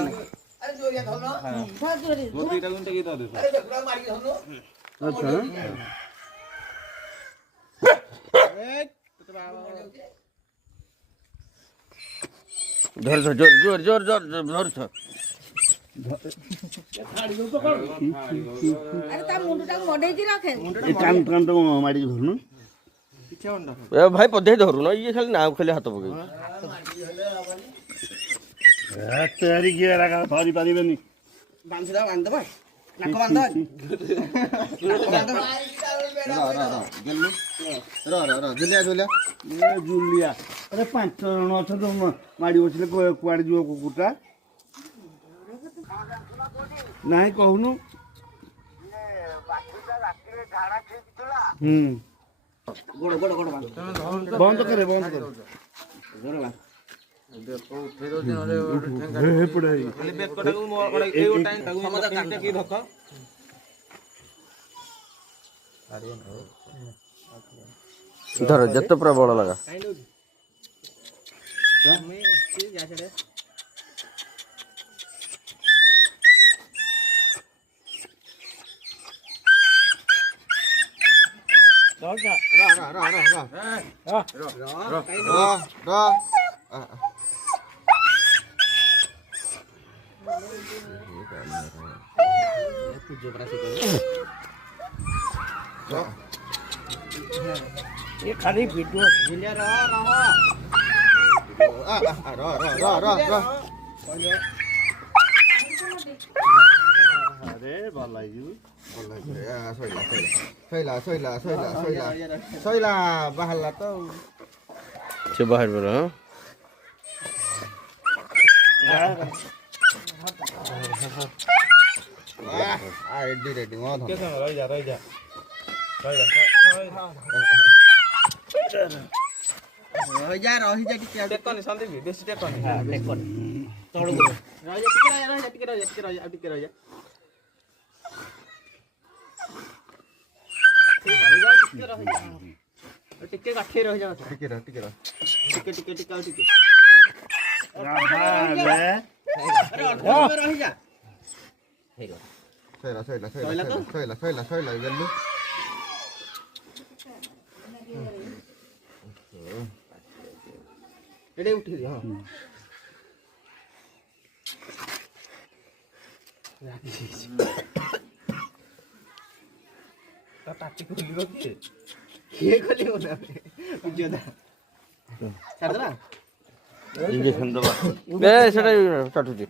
ধরনে আরে জোরিয়া ধরো ধর জোরে দুইটা গুনতে কি ধরে আরে দেখো মারি ধরো আচ্ছা ধর ধর জোর জোর জোর জোর ধরছ আরে তা মুন্ডুটাকে মডেইকি রাখেন এই কান কানটা মারি ধরুন এ ভাই পদে ধরু না ইয়ে খালি নাও খালি হাত পকাই তৈরি গিয়ে রাখা ধরি পারিবেনি বান্ধি দাও বান্ধ ভাই নাক বান্ধ জুলিয়া আরে 5 জন অছ তো মারি বসলে কুয়াড়ে ଯିବ কুকুরটা নাই কহুনু হুম গোড় গোড় গোড় বান্ধ বন্ধ করে গোড় বান্ধ হে পড়াই খালি বেক কটাକୁ মানে এই টাইম টাକୁ সমদা কাটতে কি ধক ধর যত প্রবল লাগা ये खाली वीडियो জুলিয়া রহ রহ अरे भलाइजु সইলা বাহাল্লা তো সে বাহির বড় রেডি রেডি মো ধর রই যা রই যা রহি যা টিকে টেকনি সন্দীপ বেশি টেকনি তড় গো রহি যা টিকে রহি যা টিকে গাঠে রহি যা টিকে রহ টিকে রহি যা সইলা গেল এটাই উঠে দি হ্যাঁ তা টাটি খুলিব কি কে খলিব না বুঝিও না ছাড় দে না ইঞ্জেকশন দেবা এ সেটা টাটুজি